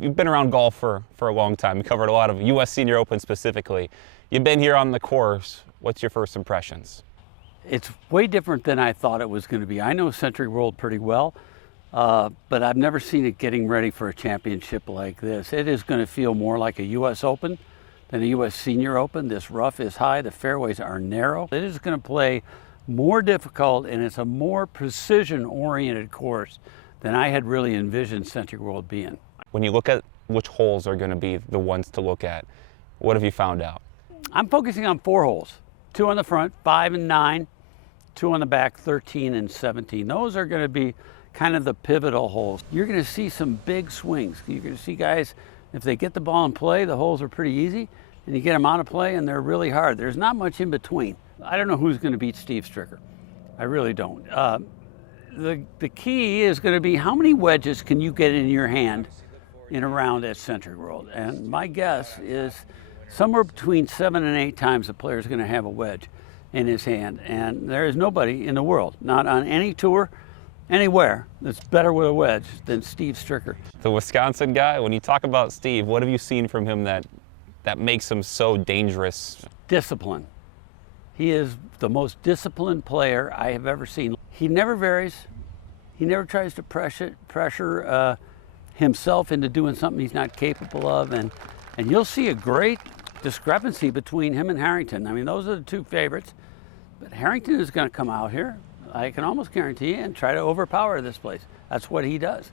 you've been around golf for a long time. You covered a lot of U.S. Senior Open specifically. You've been here on the course. What's your first impressions? It's way different than I thought it was going to be. I know Century World pretty well, but I've never seen it getting ready for a championship like this. It is going to feel more like a U.S. Open than a U.S. Senior Open. This rough is high, the fairways are narrow. It is going to play more difficult, and it's a more precision-oriented course than I had really envisioned Century World being. When you look at which holes are going to be the ones to look at, what have you found out? I'm focusing on 4 holes. 2 on the front, 5 and 9, 2 on the back, 13 and 17. Those are going to be kind of the pivotal holes. You're going to see some big swings. You're going to see guys, if they get the ball in play, the holes are pretty easy, and you get them out of play and they're really hard. There's not much in between. I don't know who's going to beat Steve Stricker. I really don't. The key is going to be how many wedges can you get in your hand in a round at Century World? And my guess is somewhere between 7 and 8 times the player is going to have a wedge in his hand. And there is nobody in the world, not on any tour, anywhere, that's better with a wedge than Steve Stricker. The Wisconsin guy, when you talk about Steve, what have you seen from him that makes him so dangerous? Discipline. He is the most disciplined player I have ever seen. He never varies. He never tries to pressure himself into doing something he's not capable of. And you'll see a great discrepancy between him and Harrington. I mean, those are the 2 favorites. But Harrington is going to come out here, I can almost guarantee, and try to overpower this place. That's what he does.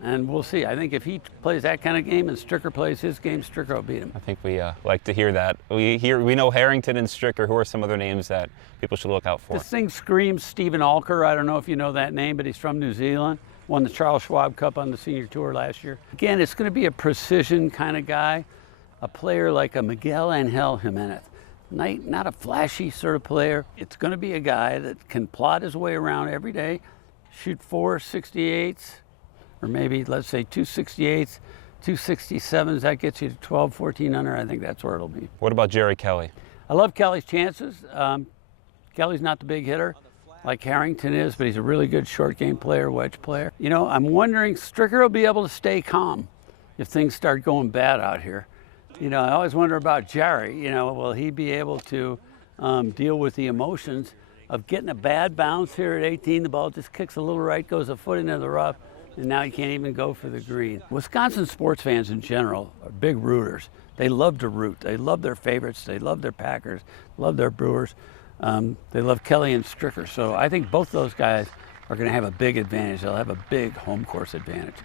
And we'll see. I think if he plays that kind of game and Stricker plays his game, Stricker will beat him. I think we like to hear that. We know Harrington and Stricker. Who are some other names that people should look out for? This thing screams Stephen Alker. I don't know if you know that name, but he's from New Zealand. Won the Charles Schwab Cup on the senior tour last year. Again, it's going to be a precision kind of guy, a player like a Miguel Angel Jimenez. Not a flashy sort of player. It's going to be a guy that can plot his way around every day, shoot 4 68s, or maybe let's say 2 68s, 2 67s. That gets you to 12, 14 under. I think that's where it'll be. What about Jerry Kelly? I love Kelly's chances. Kelly's not the big hitter like Harrington is, but he's a really good short game player, wedge player. You know, I'm wondering, Stricker will be able to stay calm if things start going bad out here. You know, I always wonder about Jerry. You know, will he be able to deal with the emotions of getting a bad bounce here at 18? The ball just kicks a little right, goes a foot into the rough, and now he can't even go for the green. Wisconsin sports fans in general are big rooters. They love to root. They love their favorites. They love their Packers, love their Brewers. They love Kelly and Stricker. So I think both those guys are going to have a big advantage. They'll have a big home course advantage.